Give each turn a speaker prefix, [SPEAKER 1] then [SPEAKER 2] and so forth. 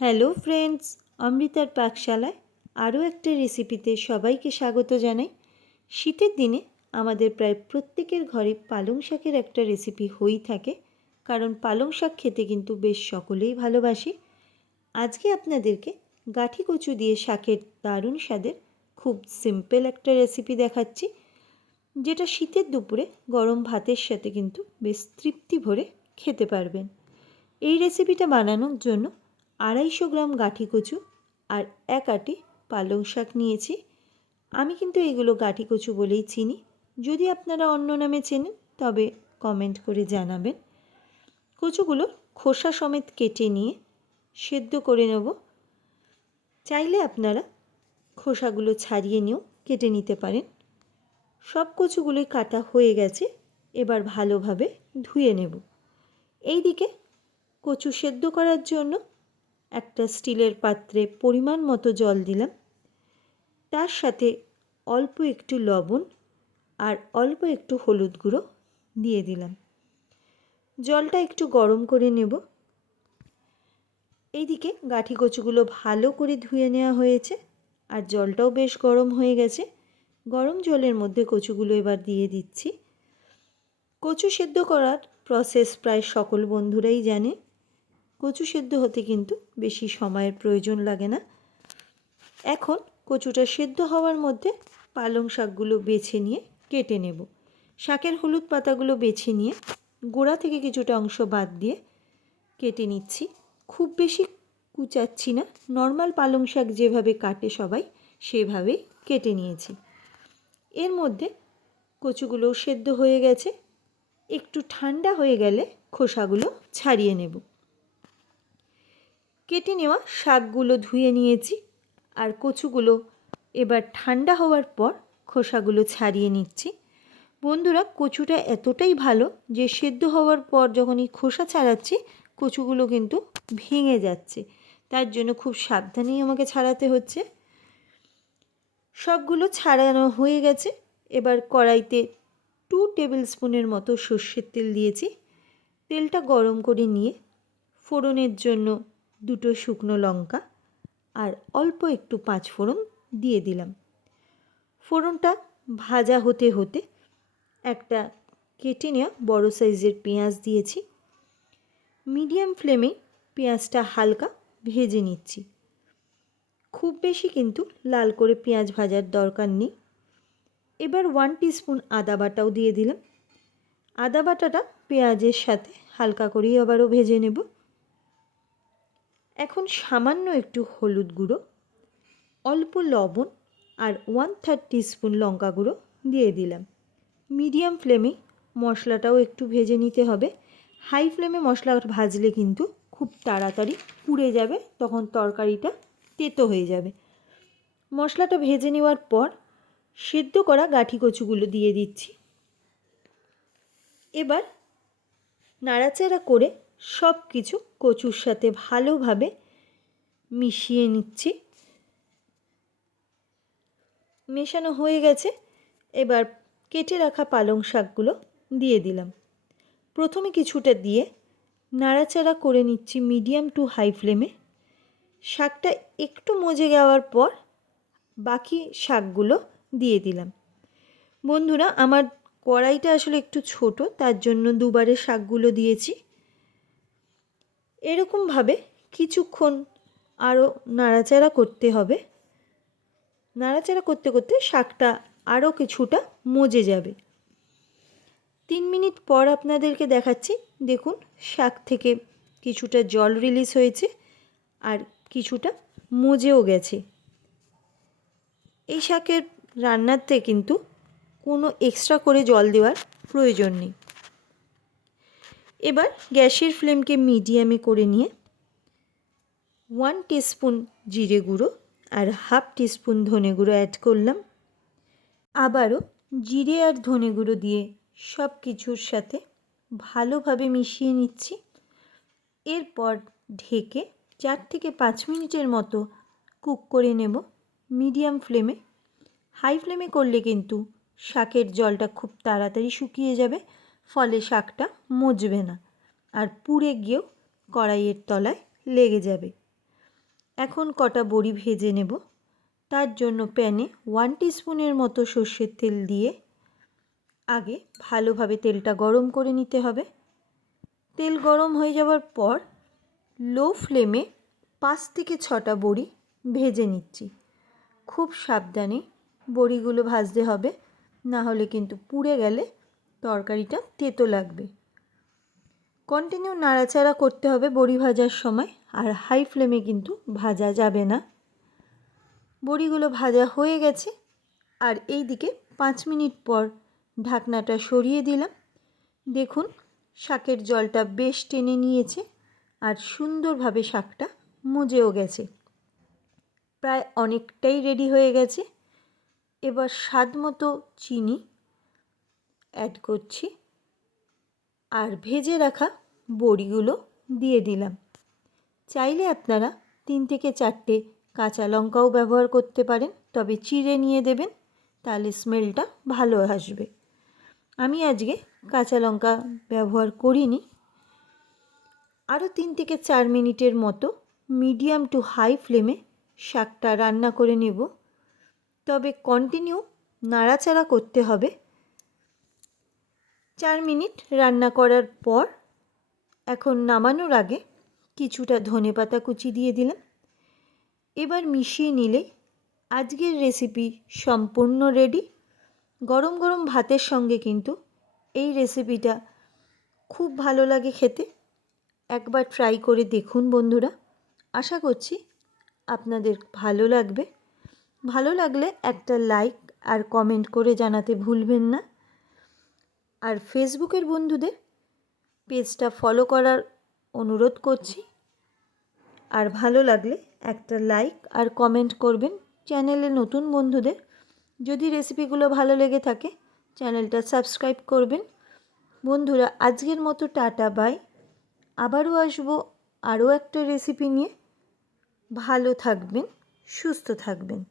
[SPEAKER 1] Hello friends, অমৃতার পাকশালায় আরও একটা রেসিপিতে সবাইকে স্বাগত জানাই। শীতের দিনে আমাদের প্রায় প্রত্যেকের ঘরে পালং শাকের একটা রেসিপি হয়েই থাকে, কারণ পালং শাক খেতে কিন্তু বেশ সকলেই ভালোবাসি। আজকে আপনাদেরকে গাঠি কচু দিয়ে শাকের দারুণ স্বাদের খুব সিম্পল একটা রেসিপি দেখাচ্ছি, যেটা শীতের দুপুরে গরম ভাতের সাথে কিন্তু বেশ তৃপ্তি ভরে খেতে পারবেন। এই রেসিপিটা বানানোর জন্য আড়াইশো গ্রাম গাঠি কচু আর এক আটি পালং শাক নিয়েছি। আমি কিন্তু এগুলো গাঠি কচু বলেই চিনি। যদি আপনারা অন্য নামে চেনেন, তবে কমেন্ট করে জানাবেন। কচুগুলো খোসা সমেত কেটে নিয়ে সেদ্ধ করে নেব। চাইলে আপনারা খোসাগুলো ছাড়িয়ে নিয়েও কেটে নিতে পারেন। সব কচুগুলোই কাটা হয়ে গেছে, এবার ভালোভাবে ধুয়ে নেব। এই দিকে কচু সেদ্ধ করার জন্য একটা স্টিলের পাত্রে পরিমাণ মতো জল দিলাম। তার সাথে অল্প একটু লবণ আর অল্প একটু হলুদ গুঁড়ো দিয়ে দিলাম। জলটা একটু গরম করে নেব। এইদিকে গাঠি কচুগুলো ভালো করে ধুয়ে নেওয়া হয়েছে আর জলটাও বেশ গরম হয়ে গেছে। গরম জলের মধ্যে কচুগুলো এবার দিয়ে দিচ্ছি। কচু সেদ্ধ করার প্রসেস প্রায় সকল বন্ধুরাই জানে। কচু সেদ্ধ হতে কিন্তু বেশি সময়ের প্রয়োজন লাগে না। এখন কচুটা সেদ্ধ হওয়ার মধ্যে পালং শাকগুলো বেছে নিয়ে কেটে নেব। শাকের হলুদ পাতাগুলো বেছে নিয়ে গোড়া থেকে কিছুটা অংশ বাদ দিয়ে কেটে নিচ্ছি। খুব বেশি কুচাচ্ছি না, নর্মাল পালং শাক যেভাবে কাটে সবাই সেভাবেই কেটে নিয়েছি। এর মধ্যে কচুগুলো সেদ্ধ হয়ে গেছে। একটু ঠান্ডা হয়ে গেলে খোসাগুলো ছাড়িয়ে নেব। কেটে নেওয়া শাকগুলো ধুয়ে নিয়েছি আর কচুগুলো এবার ঠান্ডা হওয়ার পর খোসাগুলো ছাড়িয়ে নিচ্ছি। বন্ধুরা, কচুটা এতটাই ভালো যে সেদ্ধ হওয়ার পর যখন এই খোসা ছাড়াচ্ছি, কচুগুলো কিন্তু ভেঙে যাচ্ছে। তার জন্য খুব সাবধানেই আমাকে ছাড়াতে হচ্ছে। সবগুলো ছাড়ানো হয়ে গেছে। এবার কড়াইতে টু টেবিল স্পুনের মতো সর্ষের তেল দিয়েছি। তেলটা গরম করে নিয়ে ফোড়নের জন্য দুটো শুকনো লঙ্কা আর অল্প একটু পাঁচ ফোড়ন দিয়ে দিলাম। ফোড়নটা ভাজা হতে হতে একটা কেটে নেওয়া বড়ো সাইজের পেঁয়াজ দিয়েছি। মিডিয়াম ফ্লেমে পেঁয়াজটা হালকা ভেজে নিচ্ছি। খুব বেশি কিন্তু লাল করে পেঁয়াজ ভাজার দরকার নেই। এবার ওয়ান টিস্পুন আদা বাটাও দিয়ে দিলাম। আদা বাটাটা পেঁয়াজের সাথে হালকা করেই আবারও ভেজে নেব। এখন সামান্য একটু হলুদ গুঁড়ো, অল্প লবণ আর ওয়ান থার্ড টিস্পুন লঙ্কা গুঁড়ো দিয়ে দিলাম। মিডিয়াম ফ্লেমে মশলাটাও একটু ভেজে নিতে হবে। হাই ফ্লেমে মশলা ভাজলে কিন্তু খুব তাড়াতাড়ি পুড়ে যাবে, তখন তরকারিটা তেতো হয়ে যাবে। মশলাটা ভেজে নেওয়ার পর সেদ্ধ করা গাঠি কচুগুলো দিয়ে দিচ্ছি। এবার নাড়াচাড়া করে সব কিছু কচুর সাথে ভালোভাবে মিশিয়ে নিচ্ছি। মেশানো হয়ে গেছে। এবার কেটে রাখা পালং শাকগুলো দিয়ে দিলাম। প্রথমে কিছুটা দিয়ে নাড়াচাড়া করে নিচ্ছি মিডিয়াম টু হাই ফ্লেমে। শাকটা একটু মজে যাওয়ার পর বাকি শাকগুলো দিয়ে দিলাম। বন্ধুরা, আমার কড়াইটা আসলে একটু ছোট, তার জন্য দুবারে শাকগুলো দিয়েছি। এরকমভাবে কিছুক্ষণ আরও নাড়াচাড়া করতে হবে। নাড়াচাড়া করতে করতে শাকটা আরও কিছুটা মজে যাবে। তিন মিনিট পর আপনাদেরকে দেখাচ্ছি। দেখুন, শাক থেকে কিছুটা জল রিলিজ হয়েছে আর কিছুটা মজেও গেছে। এই শাকের রান্নাতে কিন্তু কোনো এক্সট্রা করে জল দেওয়ার প্রয়োজন নেই। এবার গ্যাসের ফ্লেমকে মিডিয়ামে করে নিয়ে ওয়ান টিস্পুন জিরে গুঁড়ো আর হাফ টিস্পুন ধনে গুঁড়ো অ্যাড করলাম। আবারও জিরে আর ধনে গুঁড়ো দিয়ে সব কিছুর সাথে ভালোভাবে মিশিয়ে নিচ্ছি। এরপর ঢেকে চার থেকে পাঁচ মিনিটের মতো কুক করে নেব মিডিয়াম ফ্লেমে। হাই ফ্লেমে করলে কিন্তু শাকের জলটা খুব তাড়াতাড়ি শুকিয়ে যাবে। ফলে শাকটা মজবে না আর পুড়ে গিয়েও কড়াইয়ের তলায় লেগে যাবে। এখন কটা বড়ি ভেজে নেব। তার জন্য প্যানে ওয়ান স্পুনের মতো সর্ষের তেল দিয়ে আগে ভালোভাবে তেলটা গরম করে নিতে হবে। তেল গরম হয়ে যাওয়ার পর লো ফ্লেমে পাঁচ থেকে ছটা বড়ি ভেজে নিচ্ছি। খুব সাবধানে বড়িগুলো ভাজতে হবে, না হলে কিন্তু পুড়ে গেলে তরকারিটা তেতো লাগবে। কন্টিনিউ নাড়াচাড়া করতে হবে বড়ি ভাজার সময়, আর হাই ফ্লেমে কিন্তু ভাজা যাবে না। বড়িগুলো ভাজা হয়ে গেছে, আর এই দিকে পাঁচ মিনিট পর ঢাকনাটা সরিয়ে দিলাম। দেখুন, শাকের জলটা বেশ টেনে নিয়েছে, আর সুন্দরভাবে শাকটা মুজেও গেছে। প্রায় অনেকটাই রেডি হয়ে গেছে। এবার স্বাদ মতো চিনি অ্যাড করছি। আর ভেজে রাখা বড়িগুলো দিয়ে দিলাম। চাইলে আপনারা তিন থেকে চারটে কাঁচা লঙ্কাও ব্যবহার করতে পারেন, তবে চিড়ে নিয়ে দেবেন, তাহলে স্মেলটা ভালো আসবে। আমি আজকে কাঁচা লঙ্কা ব্যবহার করিনি। আরও তিন থেকে চার মিনিটের মতো মিডিয়াম টু হাই ফ্লেমে শাকটা রান্না করে নেব। তবে কন্টিনিউ নাড়াচাড়া করতে হবে। চার মিনিট রান্না করার পর এখন নামানোর আগে কিছুটা ধনে পাতা কুচি দিয়ে দিলাম। এবার মিশিয়ে নিলে আজকের রেসিপি সম্পূর্ণ রেডি গরম গরম ভাতের সঙ্গে কিন্তু এই রেসিপিটা খুব ভালো লাগে খেতে। একবার ট্রাই করে দেখুন বন্ধুরা। আশা করছি আপনাদের ভালো লাগবে। ভালো লাগলে একটা লাইক আর কমেন্ট করে জানাতে ভুলবেন না। আর ফেসবুকের বন্ধুদের পেজটা ফলো করার অনুরোধ করছি। আর ভালো লাগলে একটা লাইক আর কমেন্ট করবেন চ্যানেলে নতুন বন্ধুদের। যদি রেসিপিগুলো ভালো লেগে থাকে, চ্যানেলটা সাবস্ক্রাইব করবেন। বন্ধুরা, আজকের মতো টাটা বাই আবারও আসব আরও একটা রেসিপি নিয়ে। ভালো থাকবেন, সুস্থ থাকবেন।